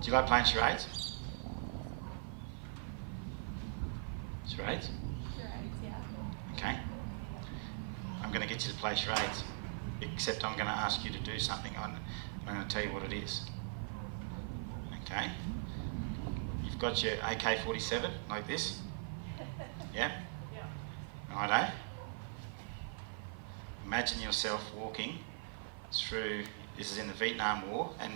Do you like playing charades? Charades? Charades, yeah. Okay. I'm going to get you to play charades, except I'm going to ask you to do something. I'm going to tell you what it is. Okay? You've got your AK-47 like this. Yeah? Yeah. Righto. Imagine yourself walking through, this is in the Vietnam War, and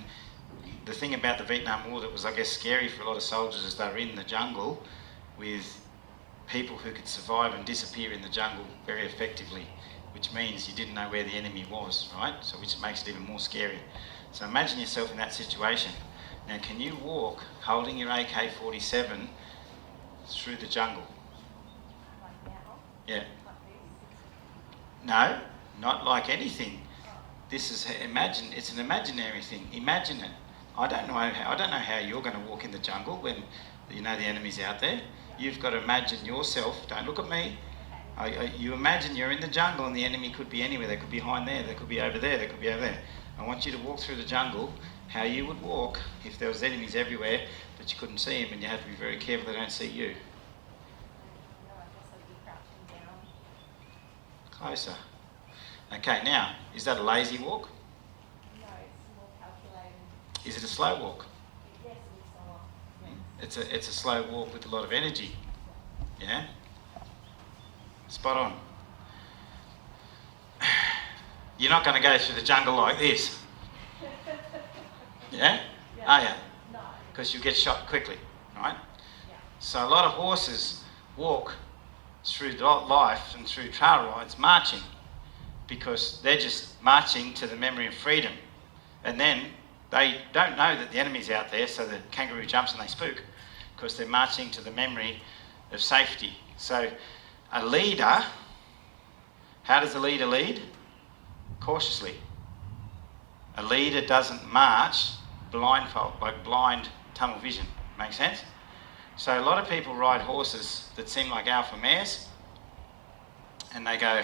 the thing about the Vietnam War that was, I guess, scary for a lot of soldiers is they were in the jungle with people who could survive and disappear in the jungle very effectively, which means you didn't know where the enemy was, right? So which makes it even more scary. So imagine yourself in that situation. Now, can you walk holding your AK-47 through the jungle? Like now? Yeah. Like this? No, not like anything. This is it's an imaginary thing. Imagine it. I don't know how you're going to walk in the jungle when you know the enemy's out there. You've got to imagine yourself. Don't look at me. You imagine you're in the jungle and the enemy could be anywhere. They could be behind there. They could be over there. They could be over there. I want you to walk through the jungle how you would walk if there was enemies everywhere, but you couldn't see them, and you have to be very careful they don't see you. No, I guess I'd be crouching down. Closer. Okay, now, is that a lazy walk? No, it's more calculated. Is it a slow walk? Yes, it's slower. Yes. It's a slow walk with a lot of energy. Yeah? Spot on. You're not going to go through the jungle like this. Yeah? Yeah. Are you? No. Because you get shot quickly, right? Yeah. So a lot of horses walk through life and through trail rides marching, because they're just marching to the memory of freedom. And then they don't know that the enemy's out there, so the kangaroo jumps and they spook, because they're marching to the memory of safety. So a leader, how does a leader lead? Cautiously. A leader doesn't march blindfold, like blind tunnel vision. Make sense? So a lot of people ride horses that seem like alpha mares, and they go,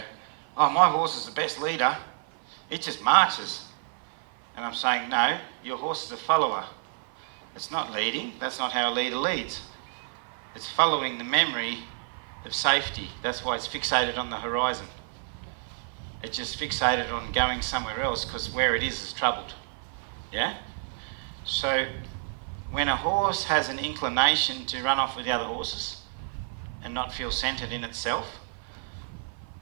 oh, my horse is the best leader, it just marches. And I'm saying, no, your horse is a follower. It's not leading. That's not how a leader leads. It's following the memory of safety. That's why it's fixated on the horizon. It's just fixated on going somewhere else, because where it is troubled. Yeah? So when a horse has an inclination to run off with the other horses and not feel centred in itself,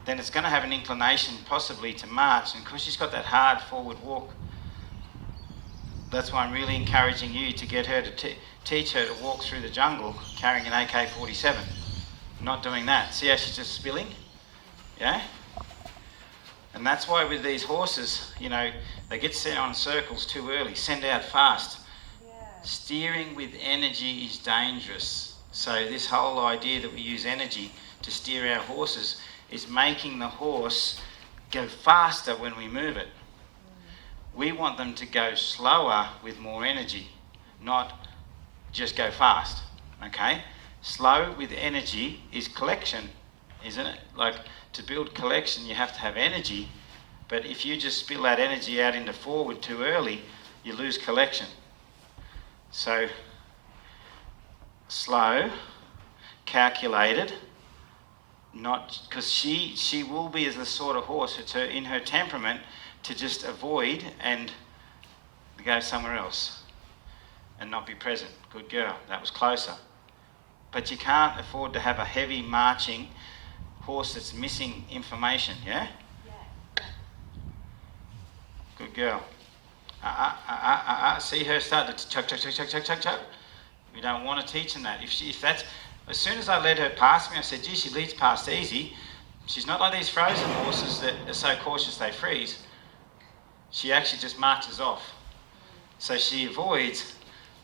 then it's going to have an inclination possibly to march. And because she's got that hard forward walk, that's why I'm really encouraging you to get her to teach her to walk through the jungle carrying an AK-47. Not doing that. See how she's just spilling? Yeah? And that's why with these horses, you know, they get sent on circles too early, send out fast. Yeah. Steering with energy is dangerous. So this whole idea that we use energy to steer our horses is making the horse go faster when we move it. We want them to go slower with more energy, not just go fast, okay? Slow with energy is collection, isn't it? Like, to build collection, you have to have energy, but if you just spill that energy out into forward too early, you lose collection. So, slow, calculated, not, because she will be as the sort of horse, it's in her temperament to just avoid and go somewhere else and not be present. Good girl, that was closer. But you can't afford to have a heavy marching horse that's missing information, yeah? Yeah. Good girl. See her start to chuck. We don't want to teach them that. If that's, as soon as I let her pass me, I said, gee, she leads past easy. She's not like these frozen horses that are so cautious they freeze. She actually just marches off. So she avoids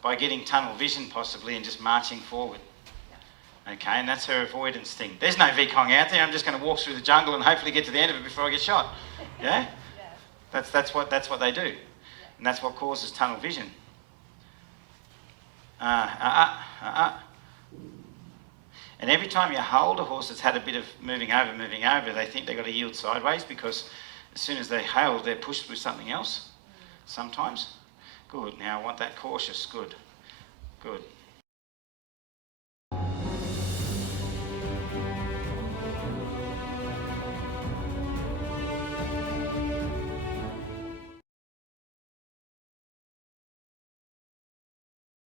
by getting tunnel vision possibly and just marching forward. Okay, and that's her avoidance thing. There's no VCONG out there. I'm just going to walk through the jungle and hopefully get to the end of it before I get shot. Yeah? Yeah. That's what they do. And that's what causes tunnel vision. And every time you hold a horse that's had a bit of moving over, they think they've got to yield sideways, because as soon as they hold, they're pushed with something else sometimes. Good. Now I want that cautious. Good. Good.